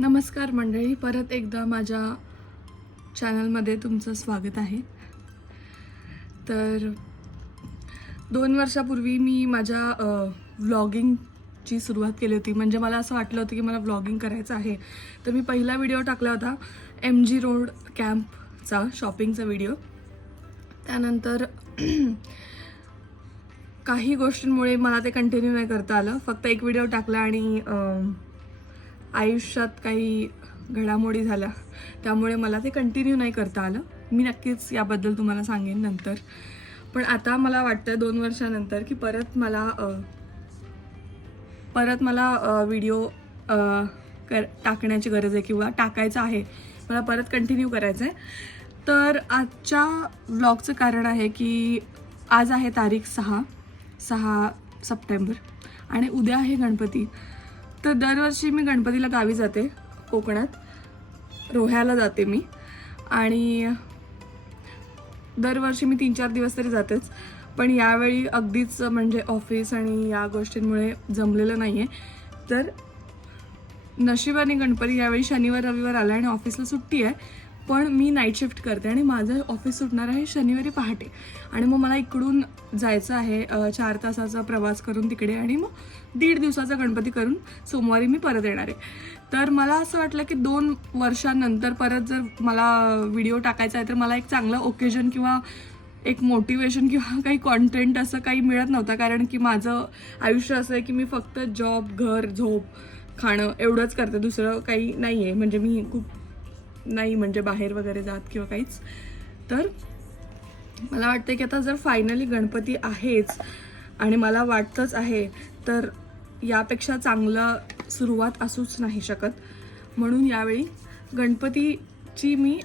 नमस्कार मंडळी, परत एकदा माझ्या चॅनलमध्ये तुमचं स्वागत आहे. तर 2 वर्षापूर्वी मी माझ्या व्लॉगिंगची सुरुवात केली होती. म्हणजे मला असं वाटलं होतं की मला व्लॉगिंग करायचं आहे. तर मी पहिला व्हिडिओ टाकला होता MG रोड कॅम्पचा, शॉपिंगचा व्हिडिओ. त्यानंतर काही गोष्टींमुळे मला ते कंटिन्यू नाही करता आलं. फक्त एक व्हिडिओ टाकला आणि आयुष्यात काही घडामोडी झाल्या, त्यामुळे मला ते कंटिन्यू नाही करता आलं. मी नक्कीच याबद्दल तुम्हाला सांगेन नंतर. पण आता मला वाटतं 2 वर्षानंतर की परत मला व्हिडिओ टाकण्याची गरज आहे किंवा टाकायचं आहे, मला परत कंटिन्यू करायचं आहे. तर आजच्या व्लॉगचं कारण आहे की आज आहे तारीख 6 सप्टेंबर आणि उद्या आहे गणपती. तर दरवर्षी मी गणपतीला गावी जाते, कोकणात रोह्याला जाते मी. आणि दरवर्षी मी 3-4 दिवस तरी जातेच. पण यावेळी अगदीच म्हणजे ऑफिस आणि या गोष्टींमुळे जमलेलं नाही आहे. तर नशिबाने गणपती यावेळी शनिवार रविवार आला आणि ऑफिसला सुट्टी आहे. पण मी नाईट शिफ्ट करते आणि माझं ऑफिस सुटणार आहे शनिवारी पहाटे. आणि मग मला इकडून जायचं आहे 4 तासाचा प्रवास करून तिकडे, आणि मग 1.5 दिवसाचा गणपती करून सोमवारी मी परत येणार आहे. तर मला असं वाटलं की 2 वर्षांनंतर परत जर मला व्हिडिओ टाकायचा आहे तर मला एक चांगलं ओकेजन किंवा एक मोटिवेशन किंवा काही कॉन्टेंट असं काही मिळत नव्हतं. कारण की माझं आयुष्य असं आहे की मी फक्त जॉब, घर, झोप, खाणं एवढंच करते, दुसरं काही नाही आहे. म्हणजे मी खूप नाही म्हणजे बाहेर वगैरे जात किंवा काहीच. तर मला वाटतं की आता जर फायनली गणपती आहेच आणि मला वाटतंच आहे, तर यापेक्षा चांगलं सुरुवात असूच नाही शकत. म्हणून यावेळी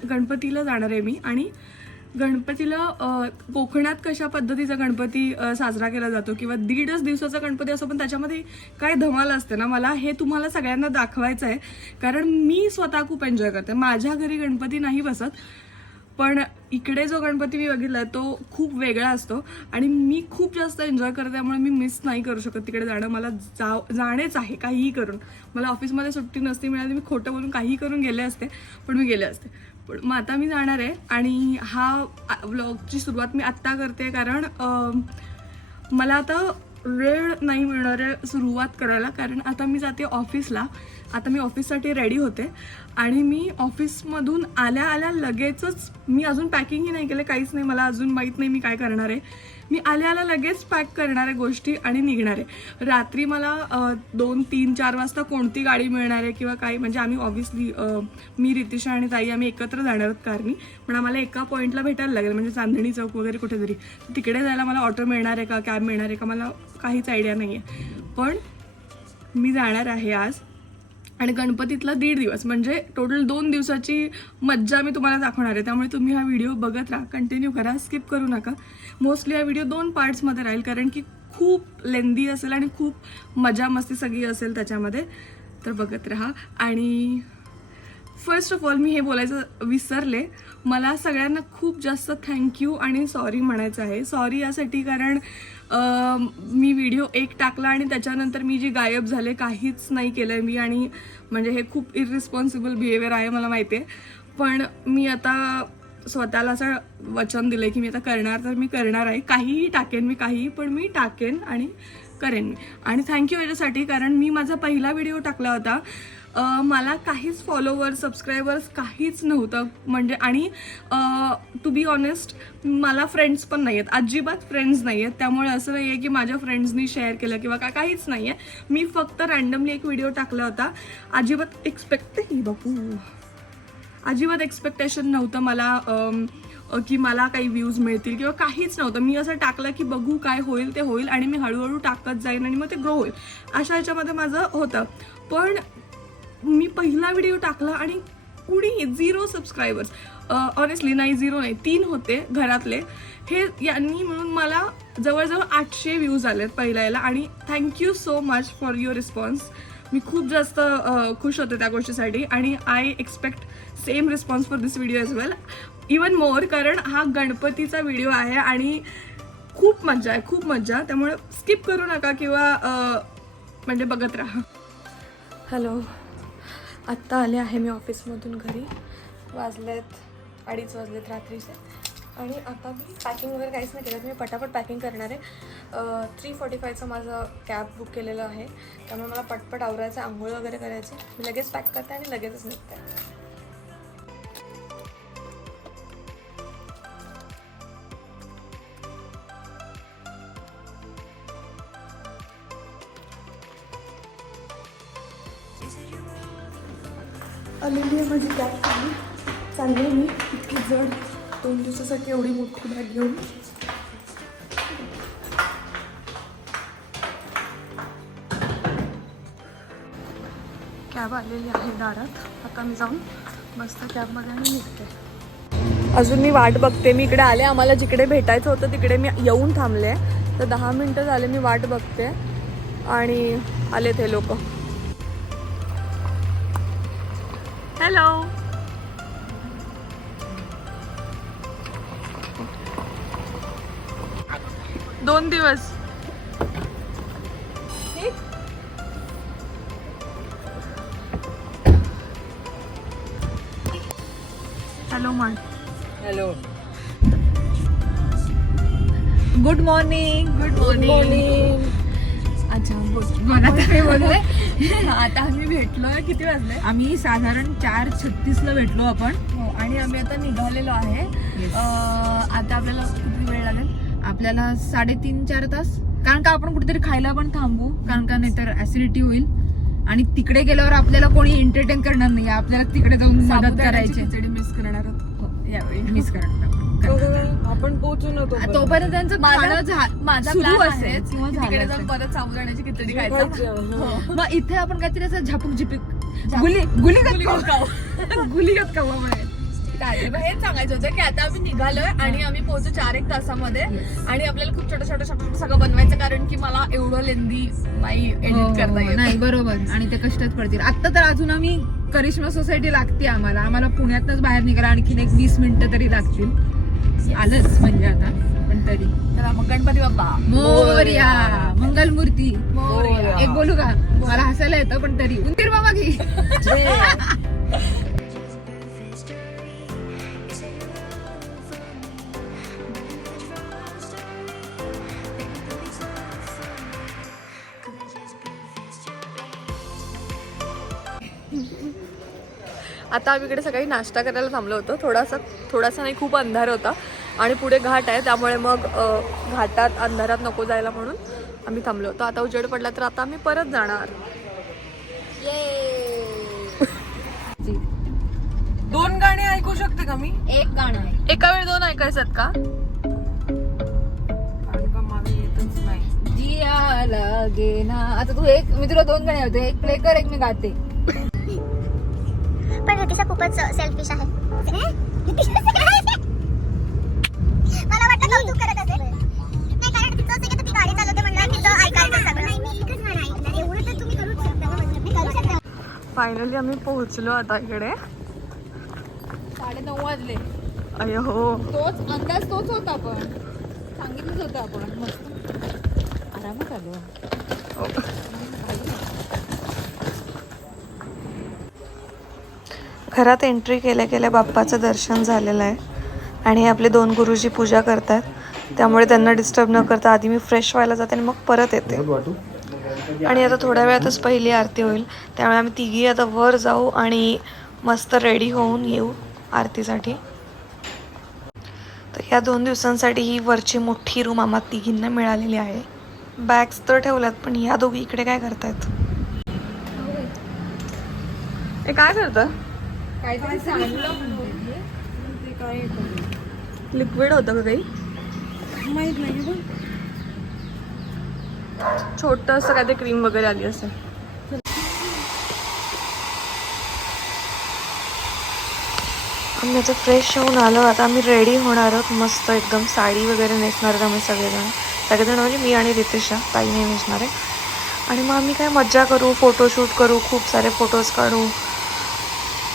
गणपतीला जाणार आहे मी. आणि गणपतीला कोकणात कशा पद्धतीचा गणपती साजरा केला जातो किंवा 1.5 दिवसाचा गणपती असो, पण त्याच्यामध्ये काय धमाल असते ना, मला हे तुम्हाला सगळ्यांना दाखवायचं आहे. कारण मी स्वतः खूप एन्जॉय करते. माझ्या घरी गणपती नाही बसत, पण इकडे जो गणपती मी बघितला तो खूप वेगळा असतो आणि मी खूप जास्त एन्जॉय करते. त्यामुळे मी मिस नाही करू शकत तिकडे जाणं. मला जाणेच आहे काहीही करून. मला ऑफिसमध्ये सुट्टी नसती मिळाली, मी खोटं बोलून काहीही करून गेले असते, पण मी गेले असते. पण मग आता मी जाणार आहे आणि हा व्लॉगची सुरुवात मी आत्ता करते. कारण मला आता वेळ नाही मिळणार आहे सुरुवात करायला. कारण आता मी जाते ऑफिसला. आता मी ऑफिससाठी रेडी होते आणि मी ऑफिसमधून आल्या लगेचच, मी अजून पॅकिंगही नाही केलं, काहीच नाही. मला अजून माहीत नाही मी काय करणार आहे. मी आल्या लगेच पॅक करणार आहे गोष्टी आणि निघणार आहे. रात्री मला 2, 3, 4 वाजता कोणती गाडी मिळणार आहे किंवा काय, म्हणजे आम्ही ऑब्व्हियसली मी, रितिशा आणि ताई आम्ही एकत्र जाणार आहोत कारनी. पण आम्हाला एका पॉईंटला भेटायला लागेल, म्हणजे चांदणी चौक वगैरे कुठेतरी. तिकडे जायला मला ऑटो मिळणार आहे का, कॅब मिळणार आहे का, मला काहीच आयडिया नाही आहे. पण मी जाणार आहे आज. आणि गणपतीतला 1.5 दिवस म्हणजे टोटल 2 दिवसाची मज्जा मी तुम्हाला दाखवणार आहे. त्यामुळे तुम्ही हा व्हिडिओ बघत राहा, कंटिन्यू करा, स्किप करू नका. मोस्टली हा व्हिडिओ 2 पार्ट्समध्ये राहील, कारण की खूप लेंदी असेल आणि खूप मजा मस्ती सगळी असेल त्याच्यामध्ये. तर बघत राहा. आणि फर्स्ट ऑफ ऑल मी हे बोलायचं विसरले, मला सगळ्यांना खूप जास्त थँक्यू आणि सॉरी म्हणायचं आहे. सॉरी यासाठी कारण मी व्हिडिओ एक टाकला आणि त्याच्यानंतर मी जी गायब झाले, काहीच नाही केलं आहे मी. आणि म्हणजे हे खूप इररिस्पॉन्सिबल बिहेवियर आहे, मला माहिती आहे. पण मी आता स्वतःला असं वचन दिलं आहे की मी आता करणार, तर मी करणार आहे. काहीही टाकेन मी, काहीही, पण मी टाकेन आणि करेन मी. आणि थँक्यू याच्यासाठी, कारण मी माझा पहिला व्हिडिओ टाकला होता, मला काहीच फॉलोवर्स, सबस्क्रायबर्स काहीच नव्हतं. म्हणजे आणि टू बी ऑनेस्ट मला फ्रेंड्स पण नाही आहेत, अजिबात फ्रेंड्स नाही आहेत. त्यामुळे असं नाही आहे की माझ्या फ्रेंड्सनी शेअर केलं किंवा काहीच नाही आहे. मी फक्त रँडमली एक व्हिडिओ टाकला होता. अजिबात एक्सपेक्टेशन नव्हतं मला की मला काही व्ह्यूज मिळतील किंवा काहीच नव्हतं. मी असं टाकलं की बघू काय होईल ते होईल आणि मी हळूहळू टाकत जाईन आणि मग ते ग्रो होईल, अशा ह्याच्यामध्ये माझं होतं. पण मी पहिला व्हिडिओ टाकला आणि कुणी 0 सबस्क्रायबर्स, ऑनेस्टली नाही, 0 नाही, 3 होते घरातले. हे यांनी म्हणून मला जवळजवळ 800 व्ह्यूज आलेत पहिल्या याला. आणि thank you so much for your response. मी खूप जास्त खुश होते त्या गोष्टीसाठी. आणि I expect same response for this video as well, even more. कारण हा गणपतीचा व्हिडिओ आहे आणि खूप मज्जा आहे, खूप मज्जा. त्यामुळे स्किप करू नका किंवा म्हणजे बघत राहा. हॅलो, आत्ता आले आहे मी ऑफिसमधून घरी. वाजलेत 2:30 वाजलेत रात्रीचे. आणि आता मी पॅकिंग वगैरे काहीच नाही केलं. मी पटापट पॅकिंग करणार आहे. 3:45चं माझं कॅब बुक केलेलं आहे, त्यामुळे मला पटपट आवरायचं, आंघोळ वगैरे करायचं. मी लगेच पॅक करते आणि लगेचच निघते. आलेली आहे माझी कॅब. चालली मी इतकी जड 2 दिवसासाठी एवढी मोठी बॅग घेऊन. कॅब आलेली आहे दारात. आता मी जाऊन मस्त कॅबमध्ये आणि निघते. अजून मी वाट बघते. मी इकडे आले, आम्हाला जिकडे भेटायचं होतं तिकडे मी येऊन थांबले. तर 10 मिनटं झाले मी वाट बघते आणि आले ते लोक. हॅलो. दोन दिवस हॅलो म्हण. Hello. Good morning. Good morning. अच्छा बघा काय बोलले. आता आम्ही भेटलोय. किती वाजले? आम्ही साधारण 4:36ला भेटलो आपण. हो, आणि आम्ही आता निघालेलो आहे. आता आपल्याला किती वेळ लागेल? आपल्याला 3.5-4 तास, कारण का आपण कुठेतरी खायला पण थांबू, कारण का नाहीतर ऍसिडिटी होईल. आणि तिकडे गेल्यावर आपल्याला कोणी एंटरटेन करणार नाही, आपल्याला तिकडे जाऊन मदत करायची. खिचडी मिस करणार आहोत यावेळी. मिस करणार आपण पोहोचू ना तोपर्यंत त्यांचं माझा सुरू प्लॅन असेल आहे किंवा तिकडे झालं जाऊन असेल. परत साबुदाण्याची खिचडी खायचं. मग इथे आपण काहीतरी असं झापूक झिपीक गुलीगत खाऊ आपण. काय हेच सांगायचं होतं की आता आम्ही निघालोय आणि आम्ही पोहोचू 4-1 तासामध्ये. आणि आपल्याला खूप छोटं सगळं बनवायचं, कारण की मला एवढं लेंदी नाही एडिट करता येत. नाही बरोबर. आणि ते कष्टच पडतील. आता तर अजून आम्ही करिश्मा सोसायटी लागते आम्हाला पुण्यातच बाहेर निघायला आणखीन एक 20 मिनिटं तरी लागतील. आलंच म्हणजे आता, पण तरी. चला मग गणपती बाप्पा मोरया. मंगलमूर्ती मोरया. एक बोलू का? मला हसायला येतं पण तरी उंदीर मामा घे. आता आम्ही इकडे सकाळी नाश्ता करायला थांबलो होतो. थोडासा नाही, खूप अंधार होता आणि पुढे घाट आहे, त्यामुळे मग घाटात अंधारात नको जायला म्हणून आम्ही थांबलो होतो. आता उजेड पडला तर आता आम्ही परत जाणार. 2 गाणे ऐकू शकते का मी? एक गाणं आहे. एका वेळी 2 ऐकायचं का? कारण का मला येतच नाही. जिया लागे ना. आता तू मी तुला 2 गाणे होते, एक प्ले कर, एक मी गाते. पण ऋतिका खूपच सेल्फिश आहे. मला वाटतं कौतुक करत असेल. नाही, कारण तिचं असं की ती गाडी चालवते म्हणलं तिचं ऐकायचं सगळं. नाही, मी एकच गाणं ऐकणार. एवढं तर तुम्ही करूच शकता ना. म्हणजे करू शकता. फायनली आम्ही पोहोचलो आता इकडे. 9:30 वाजले. अय हो, तोच अंदाज तोच होता, पण सांगितलंच होतं आपण. मस्त आरामात आलो. घरात एंट्री केल्या केल्या बाप्पाचं दर्शन झालेलं आहे आणि आपले 2 गुरुजी पूजा करतात, त्यामुळे त्यांना डिस्टर्ब न करता आधी मी फ्रेश व्हायला जाते आणि मग परत येते. आणि आता थोड्या वेळातच पहिली आरती होईल, त्यामुळे आम्ही तिघी आता वर जाऊ आणि मस्त रेडी होऊन येऊ आरतीसाठी. तर ह्या 2 दिवसांसाठी ही वरची मोठी रूम आम्हा तिघींना मिळालेली आहे. बॅग्स तर ठेवल्यात, पण ह्या दोघी इकडे काय करतायत? हे काय करतं? काहीतरी सांगलं म्हणते. ते काय लिक्विड होतं का काही? माहित नाही. छोटं असं काय ते क्रीम वगैरे आली असेल. आम्ही आता फ्रेश होऊन आलो. आता आम्ही रेडी होणार आहोत. मस्त एकदम साडी वगैरे नेसणार आहोत आम्ही सगळेजण म्हणजे मी आणि रितिशा, ताई नाही नेसणार आहे. आणि मग आम्ही काय मज्जा करू, फोटोशूट करू, खूप सारे फोटोज काढू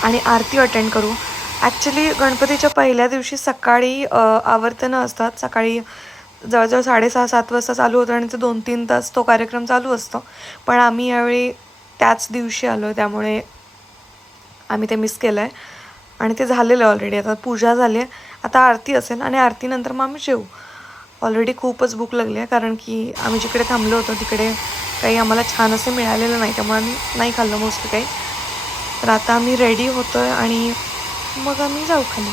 आणि आरती अटेंड करू. ॲक्च्युली गणपतीच्या पहिल्या दिवशी सकाळी आवर्तनं असतात. सकाळी जवळजवळ 6:30-7 वाजता चालू होतं आणि ते 2-3 तास तो कार्यक्रम चालू असतो. पण आम्ही यावेळी त्याच दिवशी आलो, त्यामुळे आम्ही ते मिस केलं आहे आणि ते झालेलं आहे ऑलरेडी. आता पूजा झाली आहे, आता आरती असेल आणि आरतीनंतर मग आम्ही जेवू. ऑलरेडी खूपच भूक लागली आहे कारण की आम्ही जिकडे थांबलो होतो तिकडे काही आम्हाला छान असं मिळालेलं नाही, त्यामुळे आम्ही नाही खाल्लं मोस्टली काही. तर आता आम्ही रेडी होतो आहे आणि मग आम्ही जाऊ खाली.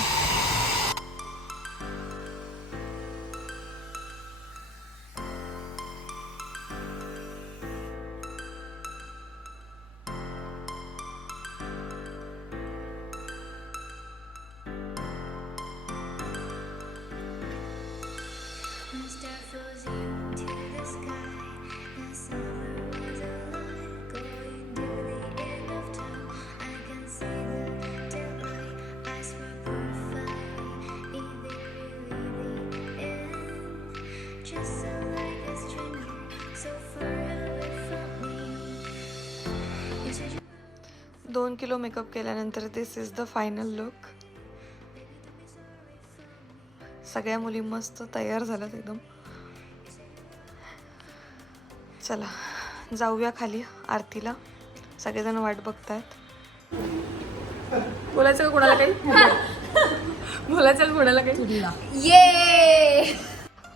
दोन किलो मेकअप केल्यानंतर दिस इज द फायनल लुक. सगळ्या मुली मस्त तयार झाल्यात एकदम. चला जाऊया खाली आरतीला, सगळेजण वाट बघतायत. बोलायचं का कोणाला काही? बोलायचं का कोणाला काही? ये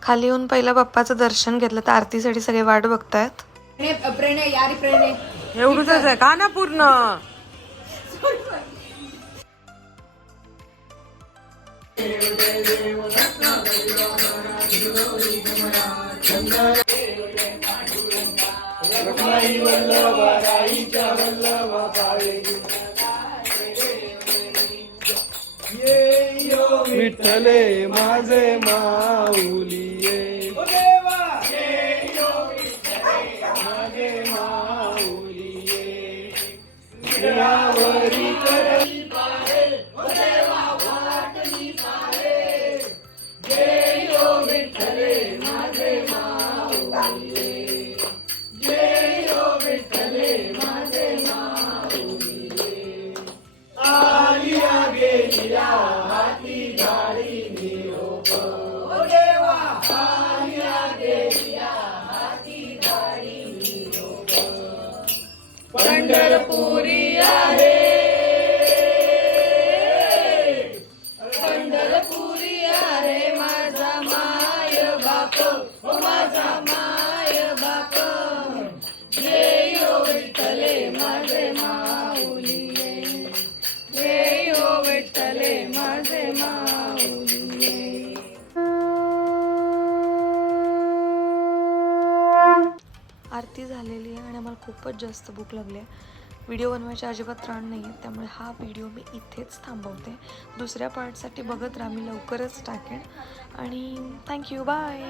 खाली येऊन पहिला बाप्पाचं दर्शन घेतलं तर आरतीसाठी सगळे वाट बघतायत. प्रणय यारी प्रणय एवढंच आहे का ना पूर्ण? विठ्ठले माझे माऊली ये माझे माऊली ये आरती झालेली आहे आणि आम्हाला खूपच जास्त भूक लागली आहे. व्हिडिओ बनवायची अजिबात त्राण नाही आहे, त्यामुळे हा व्हिडिओ मी इथेच थांबवते. दुसऱ्या पार्टसाठी बघत राहा, मी लवकरच टाकेन. आणि थँक्यू, बाय.